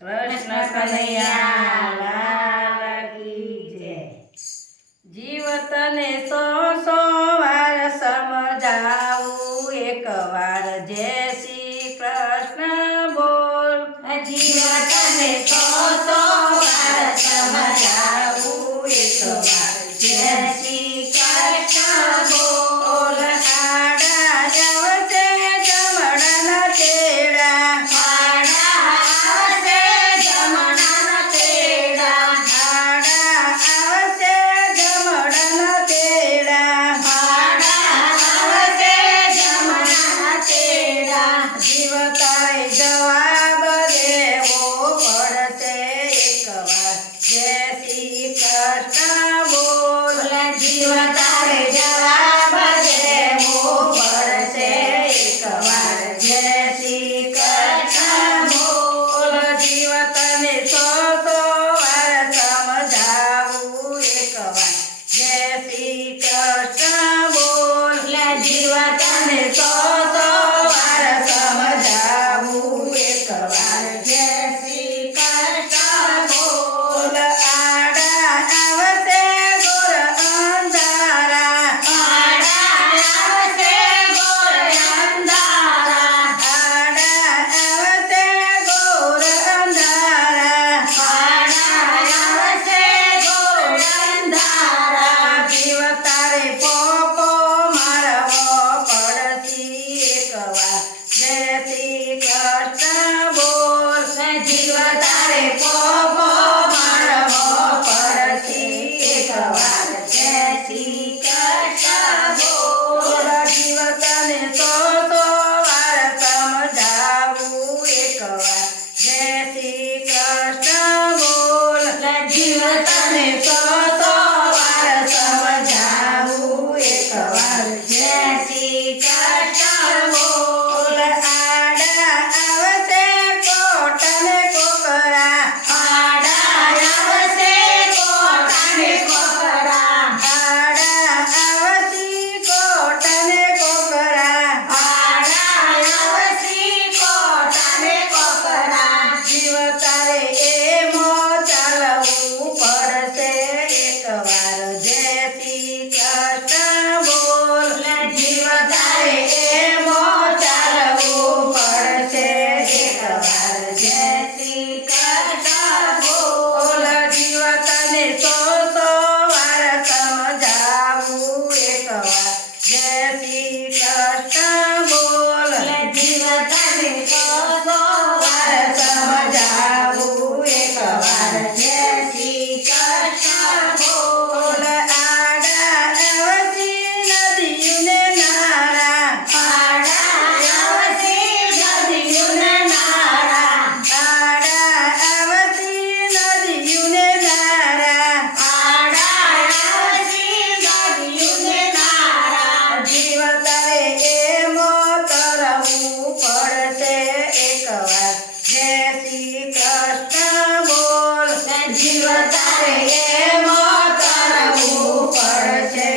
કૃષ્ણ કનૈયા લાલ કી જય। જીવ તને સો વાર સમજાવું, એક વાર જય શ્રી કૃષ્ણ બોલ। જીવ તને સો વાર સમજાવું, એક વાર જય શ્રી કૃષ્ણ બોલ। આડા આવશે જમણા તેડા, આડા આવશે જમણા તેડા, આડા આવશે જમણા તેડા, આડા આવશે જમણા તેડા। જીવ તારે જવાબ દેવો પડશે, એક વાર જય શ્રી કૃષ્ણ બોલ। જીવ તારે જવાબ દેવો પડશે, એક વાર જય શ્રી કૃષ્ણ બોલ। જીવ તને સો વાર સમજાવું, એક વાર જય શ્રી કૃષ્ણ બોલ। જીવ તને સો વાર સમજાવું, એક વાર જય શ્રી કૃષ્ણ બોલ। આડા આવશે ગોર અંધારા, આડા આવશે ગોર અંધારા, આડા આવશે ગોર અંધારા, આડા આવશે ગોર અંધારા। જીવ તારે પોપો મારવો પડશે, એક વાર જય શ્રી કૃષ્ણ બોલ। જીવ તારે પોપો મારવો પડશે, એક વાર જય શ્રી કૃષ્ણ બોલ। જીવ તને સો વાર સમજાવું, એક વાર જય શ્રી કૃષ્ણ બોલ। જીવ તને સો વાર સમજાવું, એક વાર જય શ્રી કૃષ્ણ બોલ। આડા આવશે કોટ ને કોકરા, આડા આવશે કોટ અને કોકરા, આડા આવશે કોટ ને કોકરા, આડા આવશે કોટ અને કોકરા। જીવ તારે એમો ચાલવું પડશે, એક વાર જય શ્રી કૃષ્ણ બોલ। જીવ તારે એમો ચાલવું પડશે, એક વાર જય શ્રી કૃષ્ણ બોલ। જીવ તને સો વાર સમજાવું, એક વાર જય શ્રી કૃષ્ણ બોલ। જીવ તને સો વાર સમજાવું, એક વાર જય શ્રી કૃષ્ણ બોલ। આડા આવશે નદીઓને નાળા, આડા આવશે નદીઓને નાળા, આડા આવશે નદીઓને નાળા, આડા આવશે નદીઓને નાળા। જીવ તારે એમો તરવું પડશે, એક વાર જય શ્રી કૃષ્ણ બોલ। જીવ તારે એમો તરવું પડશે,